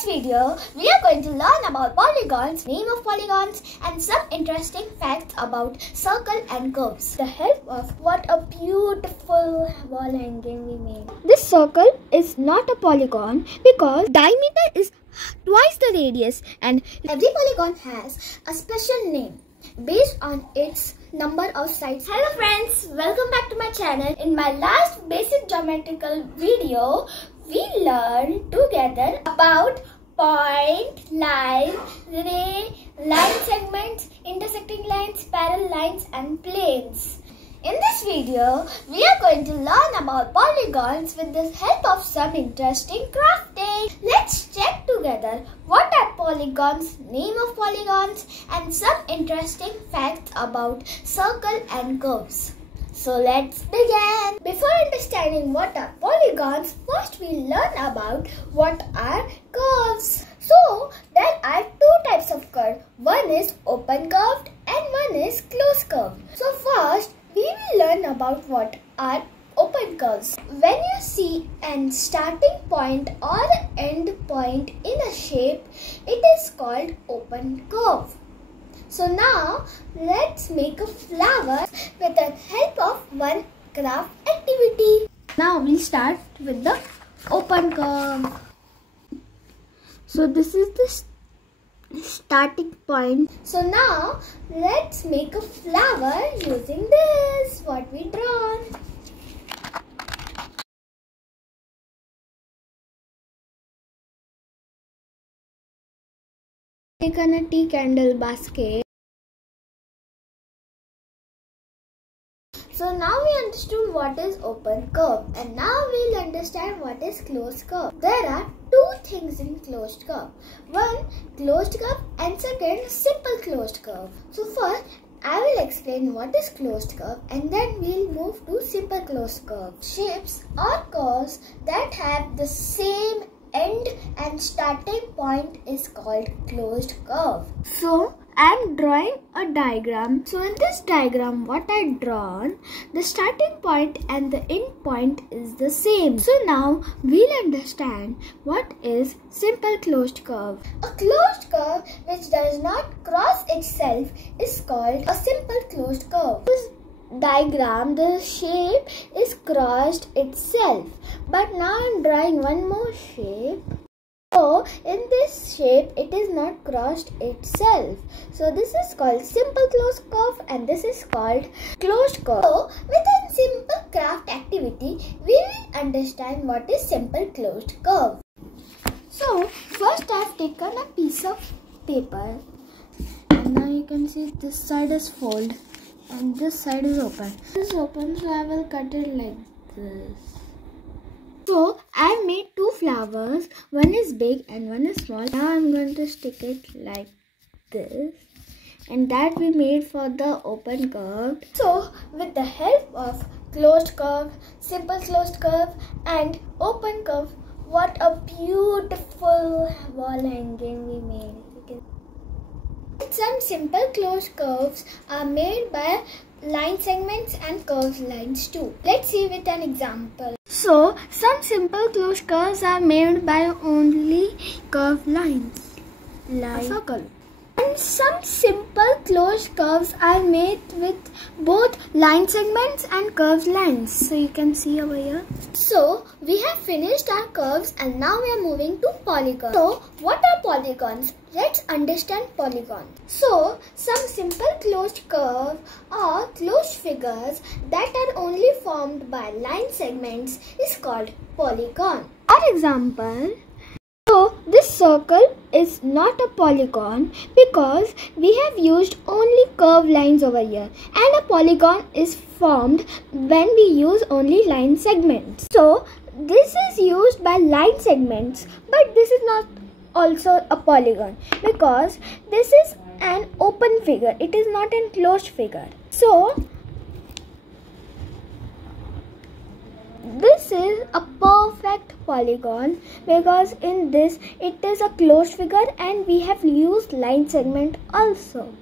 this video, we are going to learn about polygons, name of polygons, and some interesting facts about circle and curves. The help of what a beautiful wall hanging we made. This circle is not a polygon because diameter is twice the radius, and every polygon has a special name based on its number of sides. Hello friends, welcome back to my channel. In my last basic geometrical video, we learned together about point, line, ray, line segments, intersecting lines, parallel lines and planes. In this video, we are going to learn about polygons with the help of some interesting crafting. Let's check together what are polygons, name of polygons, and some interesting facts about circle and curves. So let's begin. Before understanding what are polygons, first we learn about what are curves. So there are two types of curve. One is open curved and one is closed curved. So first, we will learn about what are open curves. When you see an starting point or end point in a shape, it is called open curve. So now let's make a flower with the help of one craft activity. Now we'll start with the open curve. So this is the starting point. So now let's make a flower using this what we drawn. Taken a tea candle basket. So now we understood what is open curve, and now we'll understand what is closed curve. There are two things in closed curve. One, closed curve, and second, simple closed curve. So first, I will explain what is closed curve and then we'll move to simple closed curve. Shapes or curves that have the same end and starting point is called closed curve. So I am drawing a diagram. So in this diagram, what I drawn, the starting point and the end point is the same. So now we'll understand what is simple closed curve. A closed curve which does not cross itself is called a simple closed curve. This diagram, the shape is crossed itself. But now I am drawing one more shape. So in this shape, it is not crossed itself. So this is called simple closed curve and this is called closed curve. So with a simple craft activity, we will understand what is simple closed curve. So first I have taken a piece of paper and now you can see this side is fold and this side is open. This is open, so I will cut it like this. So I made two flowers, one is big and one is small. Now I'm going to stick it like this, and that we made for the open curve. So with the help of closed curve, simple closed curve and open curve, what a beautiful wall hanging we made. Some simple closed curves are made by line segments and curved lines too. Let's see with an example. So, some simple closed curves are made by only curved lines, like a circle. And some simple closed curves are made with both line segments and curved lines. So, you can see over here. So, we have finished our curves and now we are moving to polygons. So, what are polygons? Let's understand polygons. So, some simple closed curve or closed figures that are only formed by line segments is called polygon. For example, so this circle is not a polygon because we have used only curved lines over here, and a polygon is formed when we use only line segments. So this is used by line segments, but this is not also a polygon because this is an open figure, it is not an closed figure. So this is a perfect polygon because in this it is a closed figure and we have used line segment also.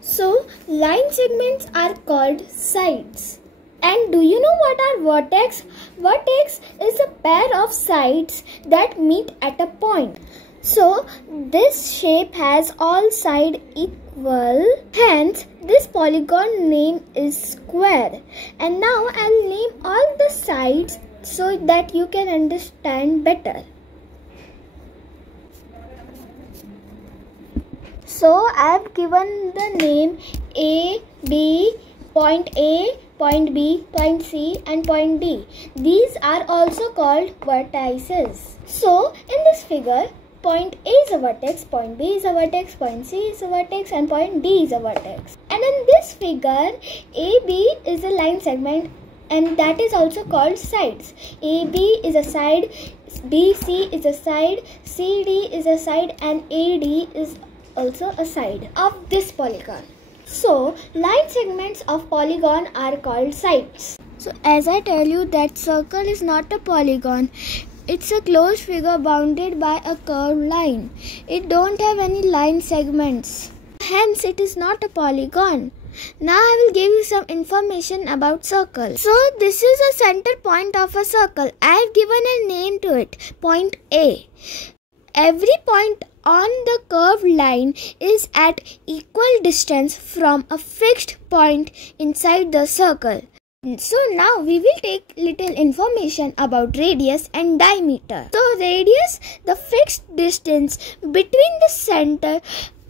So line segments are called sides And do you know what are vertex? Vertex is a pair of sides that meet at a point. So this shape has all sides equal. Hence this polygon name is square. And now I'll name all the sides so that you can understand better. So I have given the name A, B, point A, point B, point C and point D. These are also called vertices. So in this figure, point A is a vertex, point B is a vertex, point C is a vertex and point D is a vertex. And in this figure, AB is a line segment and that is also called sides. AB is a side, BC is a side, CD is a side and AD is also a side of this polygon. So line segments of polygon are called sides. So as I tell you that circle is not a polygon. It's a closed figure bounded by a curved line. It don't have any line segments. Hence it is not a polygon. Now I will give you some information about circle. So this is a center point of a circle. I have given a name to it, point A. Every point on the curved line is at equal distance from a fixed point inside the circle. So now we will take little information about radius and diameter. So radius, the fixed distance between the center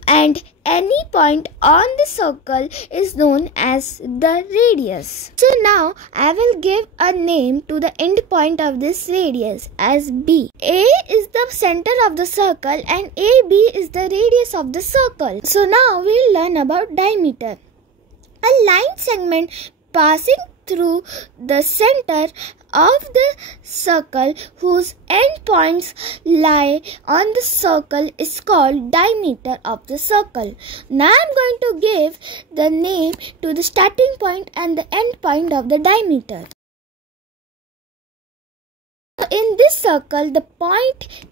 and any point on the circle is known as the radius. So now I will give a name to the end point of this radius as B. A is the center of the circle and AB is the radius of the circle. So now we'll learn about diameter. A line segment passing through the center of the circle whose endpoints lie on the circle is called diameter of the circle. Now I'm going to give the name to the starting point and the end point of the diameter. In this circle, the point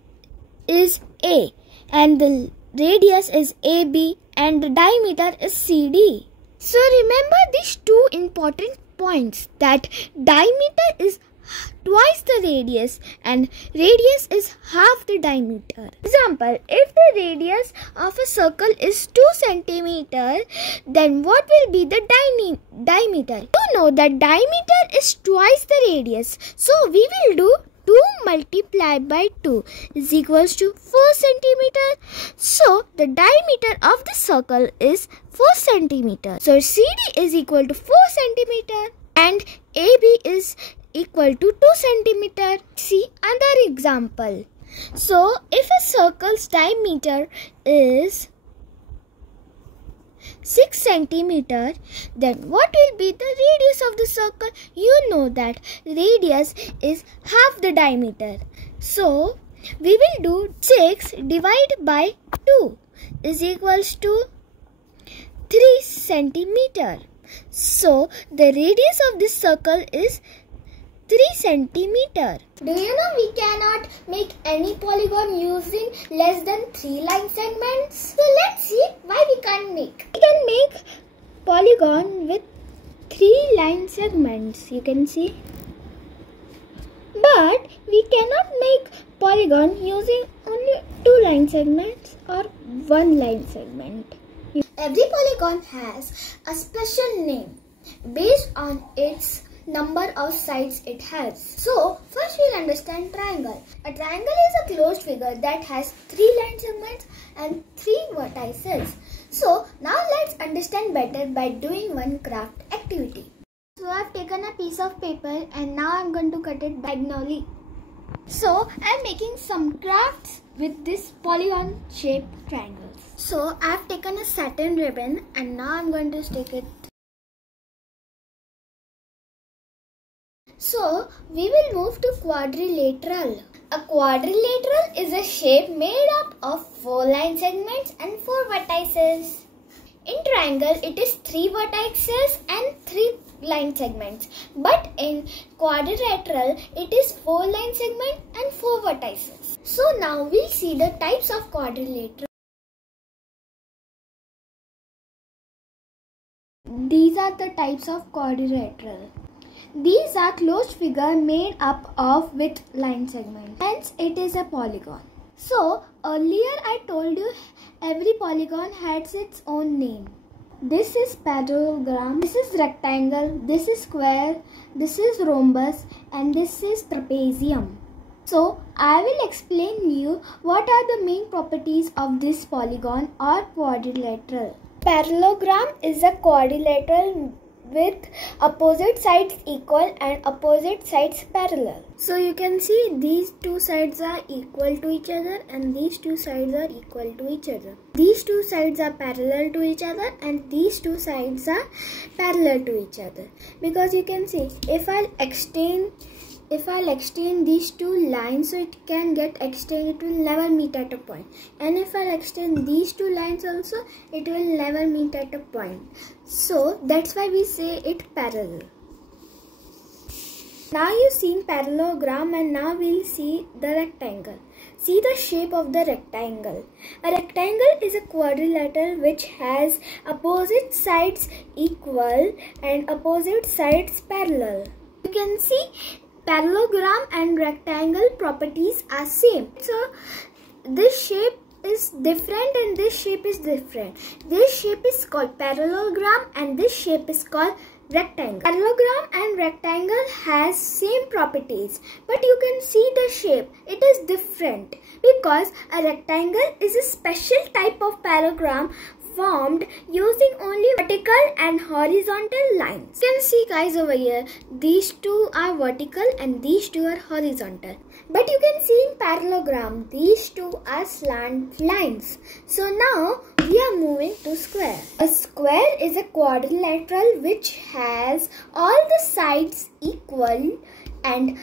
is A and the radius is AB and the diameter is CD. So remember these two important points, that diameter is twice the radius and radius is half the diameter. Example, if the radius of a circle is 2 cm, then what will be the diameter? You know that diameter is twice the radius. So we will do 2 multiplied by 2 is equals to 4 cm. So the diameter of the circle is 4 cm. So CD is equal to 4 cm and AB is equal to 2 cm. See another example. So if a circle's diameter is 6 cm, then what will be the radius of the circle? You know that radius is half the diameter. So we will do 6 divided by 2 is equals to 3 cm. So the radius of this circle is 3 cm. Do you know we cannot make any polygon using less than 3 line segments? So let's see why we can't make. We can make polygon with 3 line segments, you can see. But we cannot make polygon using only 2 line segments or 1 line segment. Every polygon has a special name based on its number of sides it has. So first we'll understand triangle. A triangle is a closed figure that has 3 line segments and 3 vertices. So now let's understand better by doing one craft activity. So I've taken a piece of paper and now I'm going to cut it diagonally. So I'm making some crafts with this polygon shaped triangles. So I've taken a satin ribbon and now I'm going to stick it. So we will move to quadrilateral. A quadrilateral is a shape made up of 4 line segments and 4 vertices. In triangle, it is 3 vertices and 3 line segments. But in quadrilateral, it is 4 line segments and 4 vertices. So now we'll see the types of quadrilateral. These are the types of quadrilateral. These are closed figure made up of with line segment. Hence, it is a polygon. So, earlier I told you every polygon has its own name. This is parallelogram, this is rectangle, this is square, this is rhombus, and this is trapezium. So, I will explain you what are the main properties of this polygon or quadrilateral. Parallelogram is a quadrilateral with opposite sides equal and opposite sides parallel. So you can see these two sides are equal to each other and these two sides are equal to each other. These two sides are parallel to each other and these two sides are parallel to each other. Because you can see if I'll extend these two lines, so it can get extended, it will never meet at a point. And if I'll extend these two lines also, it will never meet at a point. So that's why we say it parallel. Now you've seen parallelogram and now we'll see the rectangle. See the shape of the rectangle. A rectangle is a quadrilateral which has opposite sides equal and opposite sides parallel. You can see parallelogram and rectangle properties are same. So this shape is different and this shape is different. This shape is called parallelogram and this shape is called rectangle. Parallelogram and rectangle has same properties, but you can see the shape. It is different because a rectangle is a special type of parallelogram formed using only vertical and horizontal lines. You can see guys over here, these two are vertical and these two are horizontal. But you can see in parallelogram, these two are slant lines. So now we are moving to square. A square is a quadrilateral which has all the sides equal and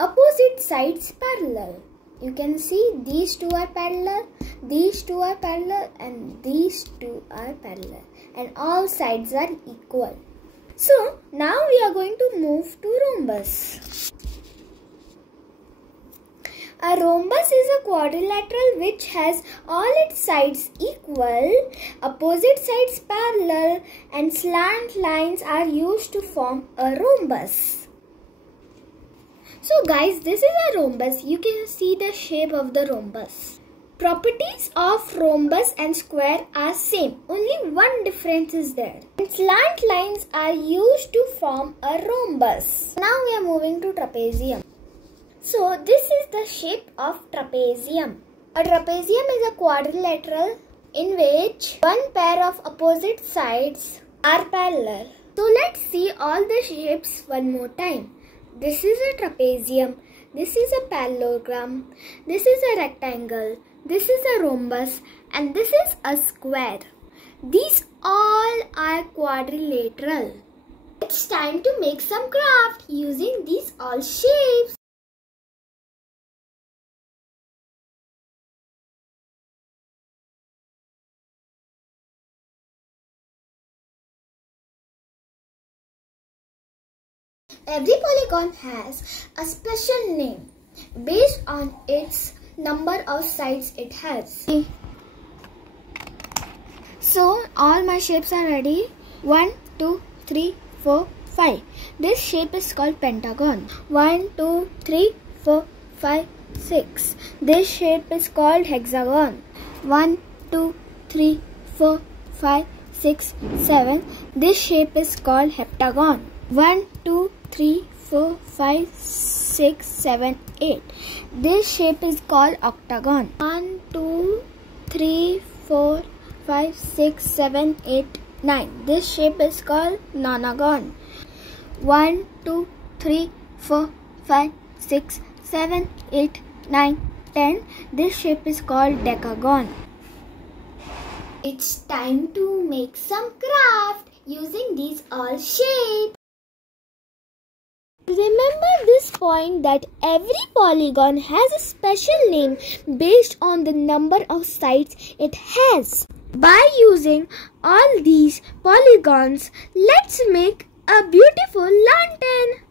opposite sides parallel. You can see these two are parallel, these two are parallel and these two are parallel and all sides are equal. So now we are going to move to rhombus. A rhombus is a quadrilateral which has all its sides equal, opposite sides parallel and slant lines are used to form a rhombus. So guys, this is a rhombus. You can see the shape of the rhombus. Properties of rhombus and square are same. Only one difference is there. And slant lines are used to form a rhombus. Now we are moving to trapezium. So this is the shape of trapezium. A trapezium is a quadrilateral in which one pair of opposite sides are parallel. So let's see all the shapes one more time. This is a trapezium, this is a parallelogram, this is a rectangle, this is a rhombus and this is a square. These all are quadrilateral. It's time to make some craft using these all shapes. Every polygon has a special name based on its number of sides it has. So all my shapes are ready. 1, 2, 3, 4, 5. This shape is called pentagon. 1, 2, 3, 4, 5, 6. This shape is called hexagon. 1, 2, 3, 4, 5, 6, 7. This shape is called heptagon. 1, 2, 3, 4, 5, 6, 7, 8. This shape is called octagon. 1, 2, 3, 4, 5, 6, 7, 8, 9. This shape is called nonagon. 1, 2, 3, 4, 5, 6, 7, 8, 9, 10. This shape is called decagon. It's time to make some craft using these all shapes. Remember this point that every polygon has a special name based on the number of sides it has. By using all these polygons, let's make a beautiful lantern.